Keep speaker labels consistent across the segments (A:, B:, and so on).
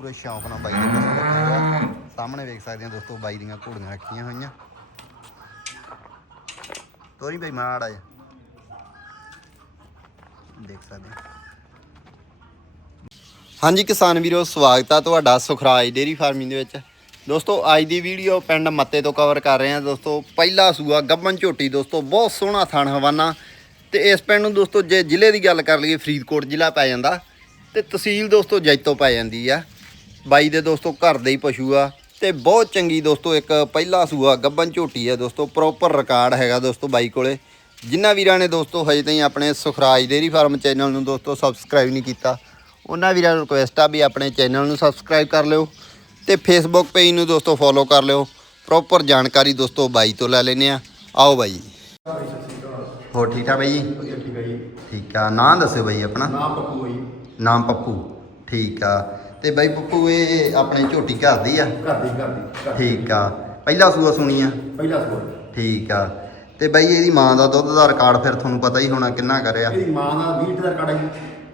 A: ਪੂਰੇ ਸ਼ੌਂਕ ਨਾਲ ਬਾਈ ਦੇ ਪਸ਼ੂ ਰੱਖੇ ਹੋਇਆ ਸਾਹਮਣੇ ਵੇਖ ਸਕਦੇ ਆ ਦੋਸਤੋ, ਬਾਈ ਦੀਆਂ ਘੋੜੀਆਂ ਰੱਖੀਆਂ ਹੋਈਆਂ। ਤੋਰੀ ਬਾਈ ਮਾੜਾ ਜਿਹਾ। ਦੇਖ ਸਕਦੇ ਆ ਹਾਂਜੀ ਕਿਸਾਨ ਵੀਰੋ, ਸਵਾਗਤ ਆ ਤੁਹਾਡਾ ਸੁਖਰਾਜ ਡੇਰੀ ਫਾਰਮਿੰਗ ਦੇ ਵਿੱਚ। ਦੋਸਤੋ, ਅੱਜ ਦੀ ਵੀਡੀਓ ਪਿੰਡ ਮੱਤੇ ਤੋਂ ਕਵਰ ਕਰ ਰਹੇ ਹਾਂ ਦੋਸਤੋ। ਪਹਿਲਾ ਸੂਆ, ਗੱਬਨ ਝੋਟੀ ਦੋਸਤੋ, ਬਹੁਤ ਸੋਹਣਾ ਥਣ ਹਵਾਨਾ। ਤੇ ਇਸ ਪਿੰਡ ਨੂੰ ਦੋਸਤੋ, ਜੇ ਜ਼ਿਲ੍ਹੇ ਦੀ ਗੱਲ ਕਰ ਲਈਏ, ਫਰੀਦਕੋਟ ਜ਼ਿਲ੍ਹਾ ਪੈ ਜਾਂਦਾ। ਤੇ ਤਹਿਸੀਲ ਦੋਸਤੋ ਜੈਤੋ ਪੈ ਜਾਂਦੀ ਆ। ਬਾਈ ਦੇ ਦੋਸਤੋ ਘਰ ਦੇ ਹੀ ਪਸ਼ੂ ਆ ਤੇ ਬਹੁਤ ਚੰਗੀ ਦੋਸਤੋ ਇੱਕ ਪਹਿਲਾ ਸੂਆ ਗੱਬਨ ਝੋਟੀ ਆ ਦੋਸਤੋ ਪ੍ਰੋਪਰ ਰਿਕਾਰਡ ਹੈਗਾ ਦੋਸਤੋ ਬਾਈ ਕੋਲੇ। ਜਿਨ੍ਹਾਂ ਵੀਰਾਂ ਨੇ ਦੋਸਤੋ ਹਜੇ ਤਾਈਂ ਆਪਣੇ ਸੁਖਰਾਜ ਡੇਰੀ ਫਾਰਮ ਚੈਨਲ ਨੂੰ ਦੋਸਤੋ ਸਬਸਕ੍ਰਾਈਬ ਨਹੀਂ ਕੀਤਾ ਉਹਨਾਂ ਵੀਰਾਂ ਨੂੰ ਰਿਕੁਐਸਟ ਆ ਵੀ ਆਪਣੇ ਚੈਨਲ ਨੂੰ ਸਬਸਕ੍ਰਾਈਬ ਕਰ ਲਿਓ ਤੇ ਫੇਸਬੁੱਕ ਪੇਜ ਨੂੰ ਦੋਸਤੋ ਫੋਲੋ ਕਰ ਲਿਓ। ਪ੍ਰੋਪਰ ਜਾਣਕਾਰੀ ਦੋਸਤੋ ਬਾਈ ਤੋਂ ਲੈ ਲੈਨੇ ਆ। ਆਓ ਬਾਈ। ਹੋਰ ਠੀਕ ਆ ਬਾਈ
B: ਠੀਕ ਹੈ ਜੀ।
A: ਠੀਕ ਆ। ਨਾਂ ਦੱਸਿਓ ਬਾਈ ਆਪਣਾ।
B: ਨਾਮ ਪੱਪੂ ਹੈ ਜੀ।
A: ਨਾਮ ਪੱਪੂ। ਠੀਕ ਆ। ਤੇ ਬਾਈ ਪੱਪੂ ਇਹ ਆਪਣੇ ਝੋਟੀ ਘਰ ਦੀ ਆ?
B: ਘਰ ਦੀ ਘਰ ਦੀ।
A: ਠੀਕ ਆ। ਪਹਿਲਾ ਸੂਆ ਸੁਣੀ ਆ?
B: ਪਹਿਲਾ ਸਕੋਰ
A: ਠੀਕ ਆ। ਤੇ ਬਾਈ ਇਹਦੀ ਮਾਂ ਦਾ ਦੁੱਧ ਦਾ ਰਿਕਾਰਡ ਫਿਰ ਤੁਹਾਨੂੰ ਪਤਾ ਹੀ ਹੋਣਾ ਕਿੰਨਾ ਕਰਿਆ
B: ਇਹਦੀ ਮਾਂ ਦਾ 20 ਲੀਟਰ ਦਾ ਕਾੜਾ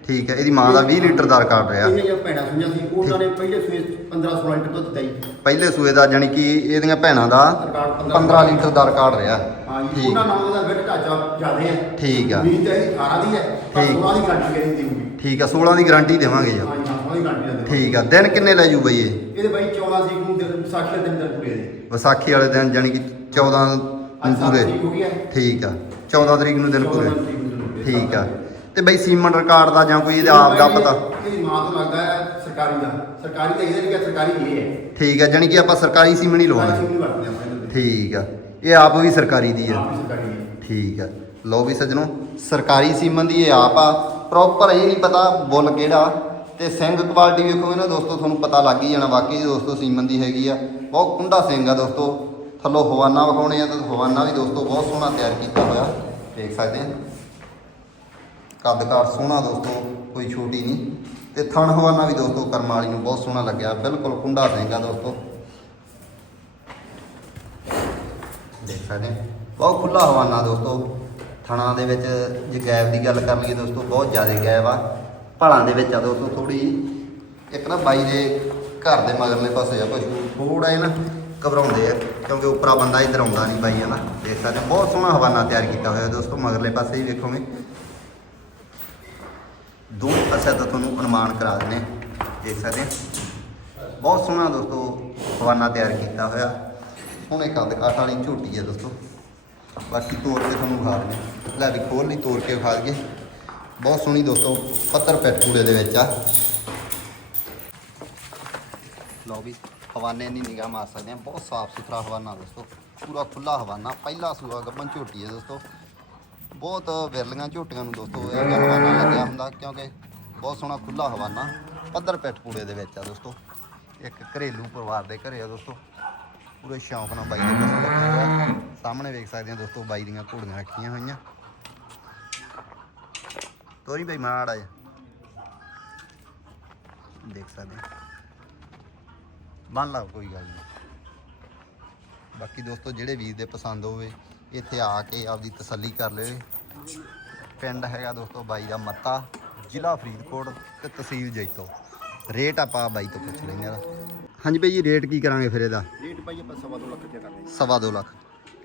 A: ਠੀਕ ਹੈ ਇਹਦੀ ਮਾਂ ਦਾ 20 ਲੀਟਰ ਦਾ ਰਿਕਾਰਡ ਰਿਹਾ।
B: ਇਹਨੇ ਜਦ ਭੈਣਾਂ ਸੁਈਆਂ ਸੀ ਉਹਨਾਂ ਨੇ ਪਹਿਲੇ ਸੂਏ 15 16 ਲੀਟਰ ਦੁੱਧ ਦਿੱਤਾ
A: ਪਹਿਲੇ ਸੂਏ ਦਾ ਜਾਨੀ ਕਿ ਇਹਦੀਆਂ ਭੈਣਾਂ ਦਾ
B: ਰਿਕਾਰਡ
A: 15 ਲੀਟਰ ਦਾ ਰਿਕਾਰਡ ਰਿਹਾ।
B: ਹਾਂ ਉਹਨਾਂ ਨਾਮ ਦਾ ਗੱਟ ਢਾਚਾ ਜ਼ਿਆਦਾ ਹੈ।
A: ਠੀਕ ਆ।
B: ਮੀਨ ਤਾਂ ਇਹਦੀ 18 ਦੀ ਹੈ ਪਰ
A: ਠੀਕ।
B: 16 ਦੀ ਗਾਰੰਟੀ ਦੇਊਗੀ।
A: ਠੀਕ ਆ 16 ਦੀ ਗਾਰੰਟੀ ਦੇਵਾਂਗੇ ਜੀ।
B: ਹਾਂ ਜੀ ਹਾਂ 16 ਦੀ ਗਾਰੰਟੀ ਦਿੰਦੇ
A: ਠੀਕ ਆ ਦਿਨ ਕਿੰਨੇ ਲੈ ਜੂ ਬਈ ਇਹ?
B: ਇਹਦੇ ਬਾਈ 14 ਤਰੀਕ ਨੂੰ ਦਿਨ- ਵਿਸਾਖੀ ਦੇ ਦਿਨ ਦਿਨ ਪੂਰੇ ਦੇ
A: ਵਿਸਾਖੀ ਵਾਲੇ ਦਿਨ ਜਾਨੀ ਕਿ 14 ਨੂੰ
B: ਅੱਜ
A: ਪੂਰੇ।
B: 7 ਤਰੀਕ ਹੋ ਗਈ ਹੈ।
A: ਠੀਕ ਆ 14 ਤਰੀਕ ਨੂੰ ਦਿਨ ਪੂਰੇ।
B: 14 ਤਰੀਕ ਨੂੰ ਦਿਨ ਪੂਰੇ।
A: ਠੀਕ ਆ। ਤੇ ਬਈ ਸੀਮਨ ਰਿਕਾਰਡ ਦਾ ਜਾਂ ਕੋਈ ਇਹਦਾ ਆਪ ਦਾ ਪਤਾ?
B: ਇਹਦੀ ਮਾਂ ਤੋਂ ਲੱਗਦਾ ਹੈ ਸਰਕਾਰੀ ਦਾ। ਸਰਕਾਰੀ ਤਾਂ ਇਹਦੇ ਨਹੀਂ ਸਰਕਾਰੀ ਇਹ ਹੈ।
A: ਠੀਕ ਆ ਜਾਨੀ ਕਿ ਆਪਾਂ ਸਰਕਾਰੀ ਸੀਮਨ ਹੀ ਲਵਾਉਣਾ।
B: ਸਰਕਾਰੀ ਨਹੀਂ ਵਰਤਦੇ ਆਪਾਂ ਇਹਨੂੰ
A: ਠੀਕ ਆ ਇਹ ਆਪ ਵੀ ਸਰਕਾਰੀ ਦੀ ਆ
B: ਆਪ ਹੀ ਸਰਕਾਰੀ ਹੈ।
A: ਠੀਕ ਆ। ਲਓ ਵੀ ਸੱਜਣੋ ਸਰਕਾਰੀ ਸੀਮਨ ਦੀ ਇਹ ਆਪ ਆ। ਪ੍ਰੋਪਰ ਇਹ ਨਹੀਂ ਪਤਾ ਬੁੱਲ ਕਿਹੜਾ। ਤੇ ਸਿੰਘ ਕੁਆਲਿਟੀ ਵੇਖੋਗੇ ਨਾ ਦੋਸਤੋ, ਤੁਹਾਨੂੰ ਪਤਾ ਲੱਗ ਹੀ ਜਾਣਾ, ਵਾਕਈ ਦੋਸਤੋ ਸੀਮਨ ਦੀ ਹੈਗੀ ਆ। ਬਹੁਤ ਕੁੰਡਾ ਸਿੰਘ ਆ ਦੋਸਤੋ। ਥੱਲੋਂ ਹਵਾਨਾ ਵਿਖਾਉਣੇ ਆ ਤਾਂ ਹਵਾਨਾ ਵੀ ਦੋਸਤੋ ਬਹੁਤ ਸੋਹਣਾ ਤਿਆਰ ਕੀਤਾ ਹੋਇਆ। ਦੇਖ ਸਕਦੇ ਆ। ਕੱਦਕਾਰ ਸੋਹਣਾ ਦੋਸਤੋ, ਕੋਈ ਛੋਟੀ ਨਹੀਂ। ਤੇ ਥਣ ਹਵਾਨਾ ਵੀ ਦੋਸਤੋ ਕਰਮ ਵਾਲੀ ਨੂੰ ਬਹੁਤ ਸੋਹਣਾ ਲੱਗਿਆ। ਬਿਲਕੁਲ ਕੁੰਡਾ ਸਿੰਘ ਆ ਦੋਸਤੋ। ਦੇਖ ਸਕਦੇ ਬਹੁਤ ਖੁੱਲਾ ਹਵਾਨਾ ਦੋਸਤੋ। ਥਣਾ ਦੇ ਵਿੱਚ ਜੇ ਗੈਪ ਦੀ ਗੱਲ ਕਰ ਲਈਏ ਦੋਸਤੋ, ਬਹੁਤ ਜ਼ਿਆਦਾ ਗੈਪ ਆ। ਭਲਾਂ ਦੇ ਵਿੱਚ ਆ ਦੋਸਤੋ ਥੋੜੀ ਇੱਕ ਨਾ ਬਾਈ ਦੇ ਘਰ ਦੇ ਮਗਰਲੇ ਪਾਸੇ ਆ ਪਸ਼ੂ ਥੋੜਾ ਜਿਹਾ ਨਾ ਘਬਰਾਉਂਦੇ ਆ, ਕਿਉਂਕਿ ਉਪਰਾ ਬੰਦਾ ਇੱਧਰ ਆਉਂਦਾ ਨਹੀਂ ਬਾਈ ਹਨਾ ਦੇਖ ਸਕਦੇ ਬਹੁਤ ਸੋਹਣਾ ਹਵਾਨਾ ਤਿਆਰ ਕੀਤਾ ਹੋਇਆ ਦੋਸਤੋ, ਮਗਰਲੇ ਪਾਸੇ ਹੀ ਵੇਖੋਗੇ ਦੋ ਪਾਸੇ ਤੋਂ ਤੁਹਾਨੂੰ ਅਨੁਮਾਨ ਕਰਾ ਦਿੰਦੇ ਹਾਂ। ਦੇਖ ਸਕਦੇ ਹੋ। ਬਹੁਤ ਸੋਹਣਾ ਦੋਸਤੋ ਹਵਾਨਾ ਤਿਆਰ ਕੀਤਾ ਹੋਇਆ ਹੁਣ ਇੱਕ ਅੱਧ ਕਾਠ ਵਾਲੀ ਝੋਟੀ ਹੈ ਦੋਸਤੋ ਬਾਕੀ ਤੋੜ ਕੇ ਤੁਹਾਨੂੰ ਖਾ ਦਿੰਦੇ ਹਾਂ। ਲੈ ਵੀ ਖੋਲ ਲਈ ਤੋੜ ਕੇ ਵਿਖਾ ਦਈਏ ਬਹੁਤ ਸੋਹਣੀ ਦੋਸਤੋ, ਪੱਤਰ ਪੈਟ ਕੂੜੇ ਦੇ ਵਿੱਚ ਆ। ਲਓ ਵੀ, ਹਵਾਨੇ ਦੀ ਨਿਗਾਹ ਮਾਰ ਸਕਦੇ ਆ ਬਹੁਤ ਸਾਫ਼ ਸੁਥਰਾ ਹਵਾਨਾ ਦੋਸਤੋ, ਪੂਰਾ ਖੁੱਲਾ ਹਵਾਨਾ। ਪਹਿਲਾ ਸੂਆ ਗੱਬਨ ਝੋਟੀ ਹੈ ਦੋਸਤੋ। ਬਹੁਤ ਵਿਰਲੀਆਂ ਝੋਟੀਆਂ ਨੂੰ ਦੋਸਤੋ, ਇਹ ਹਵਾਨਾ ਲੱਗਿਆ ਹੁੰਦਾ, ਕਿਉਂਕਿ ਬਹੁਤ ਸੋਹਣਾ ਖੁੱਲਾ ਹਵਾਨਾ। ਪੱਧਰ ਪੈਟ ਕੂੜੇ ਦੇ ਵਿੱਚ ਆ ਦੋਸਤੋ। ਇੱਕ ਘਰੇਲੂ ਪਰਿਵਾਰ ਦੇ ਘਰੇ ਆ ਦੋਸਤੋ। ਪੂਰੇ ਸ਼ੌਂਕ ਨਾਲ ਬਾਈ ਦੇ ਸਾਹਮਣੇ ਵੇਖ ਸਕਦੇ ਆ ਦੋਸਤੋ, ਬਾਈ ਦੀਆਂ ਘੋੜੀਆਂ ਰੱਖੀਆਂ ਹੋਈਆਂ। ਤੋਰੀ ਬਾਈ ਮਾੜਾ ਜਿਹਾ। ਦੇਖ ਸਕਦੇ ਆ ਬੰਨ ਲਾ ਕੋਈ ਗੱਲ ਨਹੀਂ। ਬਾਕੀ ਦੋਸਤੋ ਜਿਹੜੇ ਵੀਰ ਦੇ ਪਸੰਦ ਹੋਵੇ ਇੱਥੇ ਆ ਕੇ ਆਪਦੀ ਤਸੱਲੀ ਕਰ ਲਿਓ ਪਿੰਡ ਹੈਗਾ ਦੋਸਤੋ ਬਾਈ ਦਾ ਮੱਤਾ ਜ਼ਿਲ੍ਹਾ ਫਰੀਦਕੋਟ ਤੇ ਤਹਿਸੀਲ ਜੈਤੋ। ਰੇਟ ਆਪਾਂ ਬਾਈ ਤੋਂ ਪੁੱਛ ਲੈਂਦੇ ਆ ਹਾਂਜੀ ਬਾਈ ਜੀ ਰੇਟ ਕੀ ਕਰਾਂਗੇ ਫਿਰ ਇਹਦਾ?
B: ਰੇਟ ਭਾਈ ਆਪਾਂ ਸਵਾ ਦੋ ਲੱਖ ਰੁਪਏ ਕਰਦੇ
A: ਸਵਾ ਦੋ ਲੱਖ।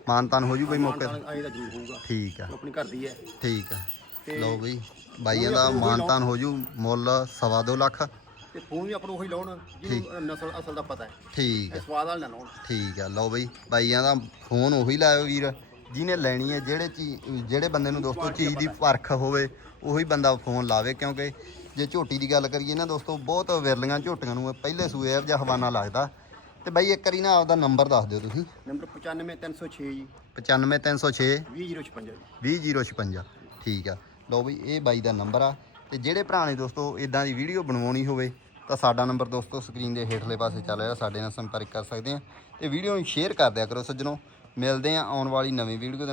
A: ਮਾਨਤਾਨ ਹੋ ਜੂ ਬਈ ਮੌਕੇ ਤੇ?
B: ਆਏ ਦਾ ਜ਼ਰੂਰ ਹੋਊਗਾ।
A: ਠੀਕ ਆ।
B: ਆਪਣੀ ਘਰ ਦੀ ਹੈ।
A: ਠੀਕ ਆ।
B: ਤੇ
A: ਲਓ ਬਈ ਬਾਈਆਂ ਦਾ ਮਾਨਤਾਨ ਹੋ ਜੂ ਮੁੱਲ ਸਵਾ ਦੋ ਲੱਖ।
B: ਤੇ ਫੋਨ ਵੀ ਆਪਾਂ ਨੂੰ ਉਹੀ ਲਾਉਣ ਜਿਹਨੂੰ ਨਸਲ ਅਸਲ ਦਾ ਪਤਾ ਹੈ।
A: ਠੀਕ ਆ
B: ਸਵਾਦ ਵਾਲ ਲਾਉਣ।
A: ਠੀਕ ਆ ਲਓ ਬਈ ਬਾਈਆਂ ਦਾ ਫੋਨ ਉਹੀ ਲਾਇਓ ਵੀਰ ਜਿਹਨੇ ਲੈਣੀ ਹੈ ਜਿਹੜੇ ਚੀਜ਼ ਜਿਹੜੇ ਬੰਦੇ ਨੂੰ ਦੋਸਤੋ ਚੀਜ਼ ਦੀ ਪਰਖ ਹੋਵੇ ਉਹੀ ਬੰਦਾ ਫੋਨ ਲਾਵੇ ਕਿਉਂਕਿ ਜੇ ਝੋਟੀ ਦੀ ਗੱਲ ਕਰੀਏ ਨਾ ਦੋਸਤੋ ਬਹੁਤ ਵਿਰਲੀਆਂ ਝੋਟੀਆਂ ਨੂੰ ਪਹਿਲੇ ਸੂਏ ਜਿਹਾ ਹਵਾਨਾ ਲੱਗਦਾ। ਤੇ ਬਾਈ ਇੱਕ ਵਾਰੀ ਨਾ ਆਪਦਾ ਨੰਬਰ ਦੱਸ ਦਿਓ ਤੁਸੀਂ।
B: ਨੰਬਰ 95306 ਜੀ।
A: 95306
B: 20056
A: 20056 ਠੀਕ ਆ। ਲਓ ਬਈ ਇਹ ਬਾਈ ਦਾ ਨੰਬਰ ਆ। ਤੇ ਜਿਹੜੇ ਭਰਾ ਨੇ ਦੋਸਤੋ ਇਦਾਂ ਦੀ ਵੀਡੀਓ ਬਣਵਾਉਣੀ ਹੋਵੇ, ਤਾਂ ਸਾਡਾ ਨੰਬਰ ਦੋਸਤੋ ਸਕਰੀਨ ਦੇ ਹੇਠਲੇ ਪਾਸੇ ਚੱਲ ਰਿਹਾ। ਸਾਡੇ ਨਾਲ ਸੰਪਰਕ ਕਰ ਸਕਦੇ ਆ। ਤੇ ਵੀਡੀਓ ਨੂੰ ਸ਼ੇਅਰ ਕਰ ਦਿਆ ਕਰੋ ਸੱਜਣੋ। ਮਿਲਦੇ ਆ ਆਉਣ ਵਾਲੀ ਨਵੀਂ ਵੀਡੀਓ ਦੇ ਨਾਲ।